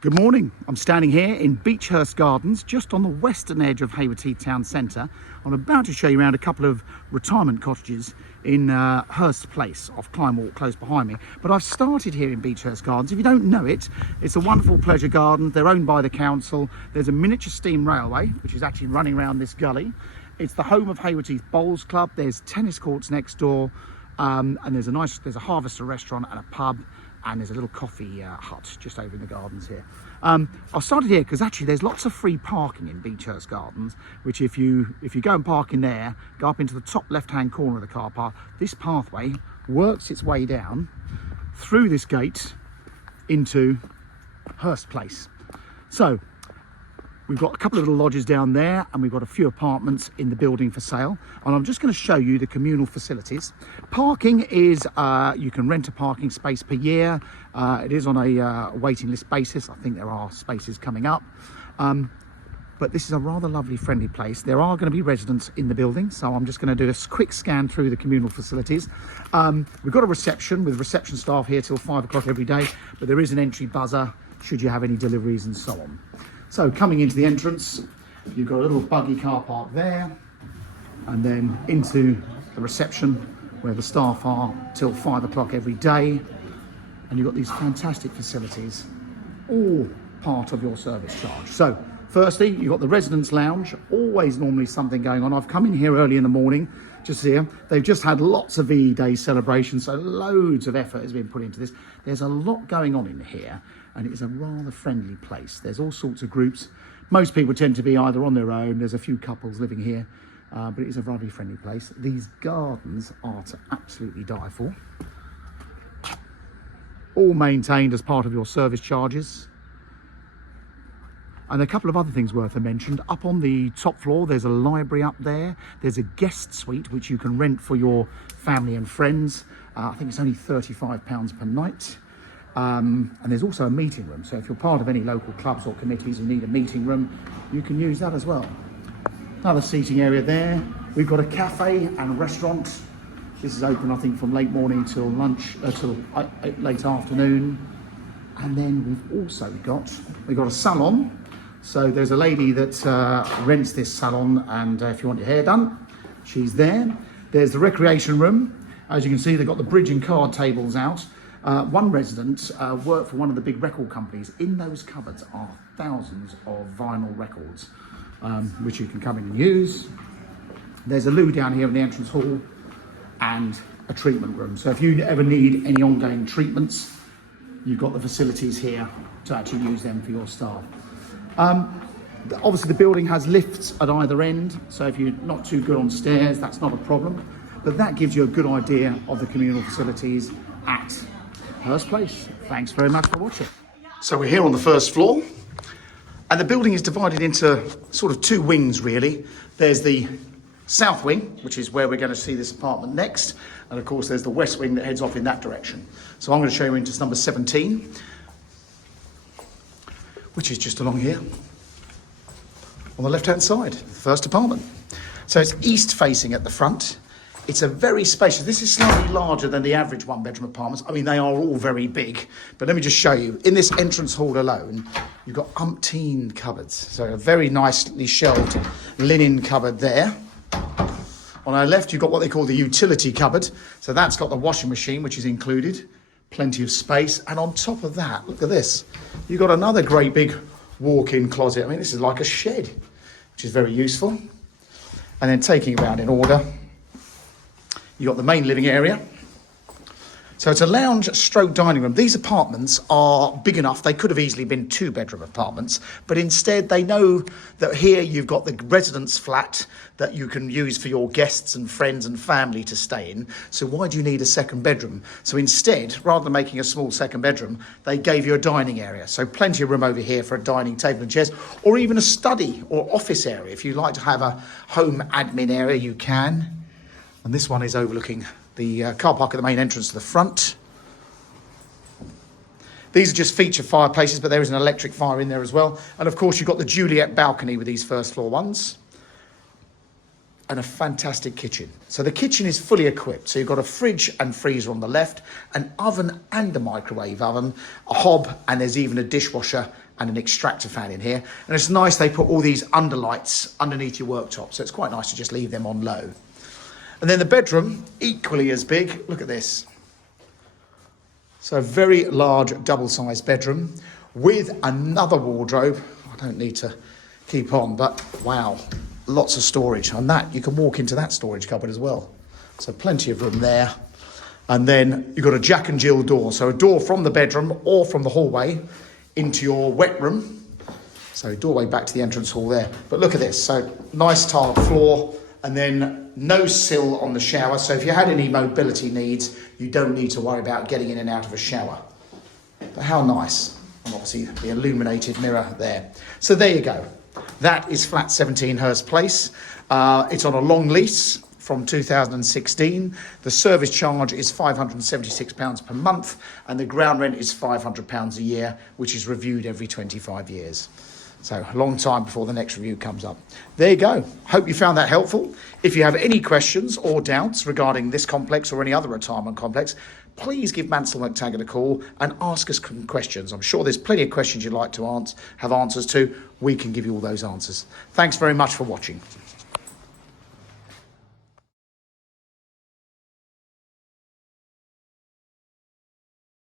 Good morning. I'm standing here in Hurst Gardens, just on the western edge of Haywards Heath town centre. I'm about to show you around a couple of retirement cottages in Hurst Place off Climb Walk, close behind me. But I've started here in Hurst Gardens. If you don't know it, it's a wonderful pleasure garden. They're owned by the council. There's a miniature steam railway, which is actually running around this gully. It's the home of Haywards Heath Bowls Club. There's tennis courts next door, and there's a Harvester restaurant and a pub. And there's a little coffee hut just over in the gardens here. I started here because actually there's lots of free parking in Hurst Gardens, which if you go and park in there, go up into the top left-hand corner of the car park, this pathway works its way down through this gate into Hurst Place. So we've got a couple of little lodges down there, and we've got a few apartments in the building for sale. And I'm just going to show you the communal facilities. Parking is, you can rent a parking space per year. It is on a waiting list basis. I think there are spaces coming up. But this is a rather lovely, friendly place. There are going to be residents in the building, so I'm just going to do a quick scan through the communal facilities. We've got a reception with reception staff here till 5 o'clock every day, but there is an entry buzzer should you have any deliveries and so on. So coming into the entrance, you've got a little buggy car park there, and then into the reception where the staff are till 5 o'clock every day. And you've got these fantastic facilities, all part of your service charge. So firstly, you've got the residence lounge, always normally something going on. I've come in here early in the morning just here. They've just had lots of VE Day celebrations, so loads of effort has been put into this. There's a lot going on in here, and it is a rather friendly place. There's all sorts of groups. Most people tend to be either on their own. There's a few couples living here, but it is a very friendly place. These gardens are to absolutely die for. All maintained as part of your service charges. And a couple of other things worth a mention. Up on the top floor, there's a library up there. There's a guest suite, which you can rent for your family and friends. I think it's only £35 per night. And there's also a meeting room. So if you're part of any local clubs or committees and need a meeting room, you can use that as well. Another seating area there. We've got a cafe and restaurant. This is open, I think, from late morning till lunch, till late afternoon. And then we've also got a salon. So there's a lady that rents this salon, and if you want your hair done, she's there. There's the recreation room. As you can see, they've got the bridge and card tables out. One resident worked for one of the big record companies. In those cupboards are thousands of vinyl records, which you can come in and use. There's a loo down here in the entrance hall and a treatment room. So if you ever need any ongoing treatments, you've got the facilities here to actually use them for your staff. Obviously the building has lifts at either end, so if you're not too good on stairs, that's not a problem. But that gives you a good idea of the communal facilities at Hurst Place. Thanks very much for watching. So we're here on the first floor, and the building is divided into sort of two wings really. There's the south wing, which is where we're going to see this apartment next, and of course there's the west wing that heads off in that direction. So I'm going to show you into number 17, which is just along here on the left-hand side, the first apartment. So it's east facing at the front. It's a very spacious, this is slightly larger than the average one-bedroom apartments. I mean, they are all very big, but let me just show you. In this entrance hall alone, you've got umpteen cupboards. So a very nicely shelved linen cupboard there. On our left, you've got what they call the utility cupboard. So that's got the washing machine, which is included. Plenty of space. And on top of that, look at this. You've got another great big walk-in closet. I mean, this is like a shed, which is very useful. And then taking it around in order, you've got the main living area. So it's a lounge stroke dining room. These apartments are big enough. They could have easily been two-bedroom apartments, but instead they know that here you've got the residence flat that you can use for your guests and friends and family to stay in. So why do you need a second bedroom? So instead, rather than making a small second bedroom, they gave you a dining area. So plenty of room over here for a dining table and chairs, or even a study or office area. If you'd like to have a home admin area, you can. And this one is overlooking the car park at the main entrance to the front. These are just feature fireplaces, but there is an electric fire in there as well. And of course, you've got the Juliet balcony with these first floor ones. And a fantastic kitchen. So the kitchen is fully equipped. So you've got a fridge and freezer on the left, an oven and a microwave oven, a hob, and there's even a dishwasher and an extractor fan in here. And it's nice they put all these underlights underneath your worktop, so it's quite nice to just leave them on low. And then the bedroom, equally as big. Look at this. So a very large double-sized bedroom with another wardrobe. I don't need to keep on, but wow, lots of storage. And that, you can walk into that storage cupboard as well. So plenty of room there. And then you've got a Jack and Jill door. So a door from the bedroom or from the hallway into your wet room. So doorway back to the entrance hall there. But look at this. So nice tiled floor, and then no sill on the shower. So if you had any mobility needs, you don't need to worry about getting in and out of a shower. But how nice. And obviously the illuminated mirror there. So there you go. That is flat 17 Hurst Place. It's on a long lease from 2016. The service charge is £576 per month, and the ground rent is £500 a year, which is reviewed every 25 years. So a long time before the next review comes up. There you go. Hope you found that helpful. If you have any questions or doubts regarding this complex or any other retirement complex, please give Mansell McTaggart a call and ask us questions. I'm sure there's plenty of questions you'd like to have answers to. We can give you all those answers. Thanks very much for watching.